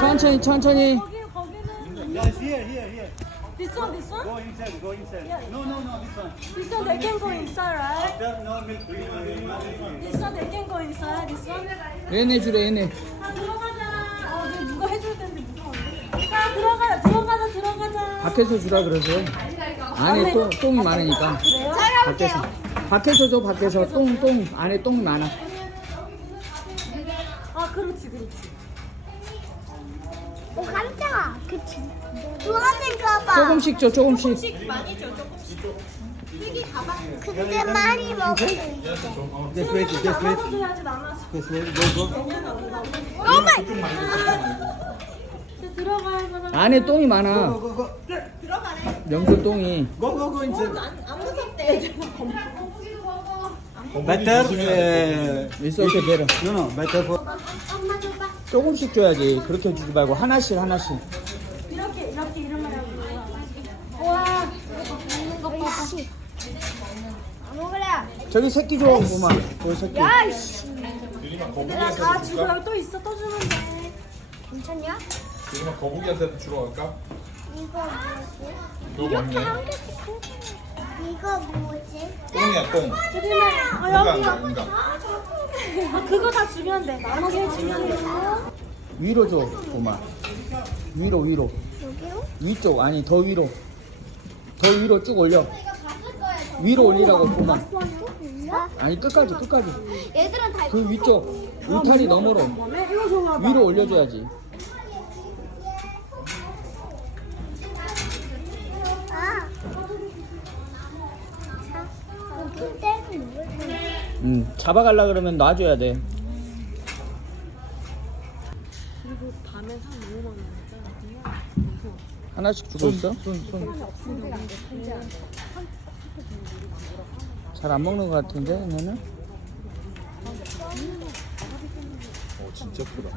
천천히 천천히 거기 거기는 Guys, here, here, here. this one this one Go inside, go inside. No, no, no, this one. this one they can go inside right There, no milk. Green one, green one, green one. this one they can go inside this one 얘네 주래 얘네 아 들어가자 어 이거 누가 해줄 텐데 무서운데 자 들어가요 들어가자 들어가자 밖에서 주라 그러세요 안에 똥, 똥이 많으니까 그래요? 밖에서 밖에서 줘 밖에서 똥 똥 안에 똥이 많아 아 그렇지 그렇지 오 깜짝아. 그치 봐. 조금씩 줘 조금씩. 근데 많이 먹을 수 있어 Just wait, just wait. 나눠줘야지. 나눠서 Just wait, go, go. 너무 이제 들어가야 안에 똥이 많아. Go, go, go. 명절 똥이. Go, go, go inside. 안 무섭대. Better, uh, 있어 이렇게 내려 no, no, better for. 조금씩 줘야지. 그렇게 주지 말고 하나씩 하나씩. 이렇게 이렇게 이러면 와 먹는 거 봐봐 안 먹을래? 저기 새끼 줘 엄마. 저 새끼. 야 이씨. 얘들아 다 주고 여기 또 있어 또 주면 돼 괜찮냐? 지금 거북이한테 주러 갈까? 이거 뭐지? 그거 이렇게. 한 개씩 큰 이거 뭐지? 똥이야 똥. 드림아 아 인가 여기 인가. 인가. 아, 그거 다 주면 돼. 나눠서 해주면 돼 위로 줘 엄마. 위로 위로. 여기로? 위쪽 아니 더 위로. 더 위로 쭉 올려. 위로 올리라고 몰라? 아니 끝까지 끝까지. 얘들은 다 그 위쪽 울타리 너머로. 위로 올려줘야지. 아. 자, 여기 때는 뭐지? 응 잡아갈라 그러면 놔줘야 돼 그리고 밤에 산 너무 많으니까 하나씩 주고 있어? 잘안 먹는 것 같은데 얘는? 어 진짜 크다.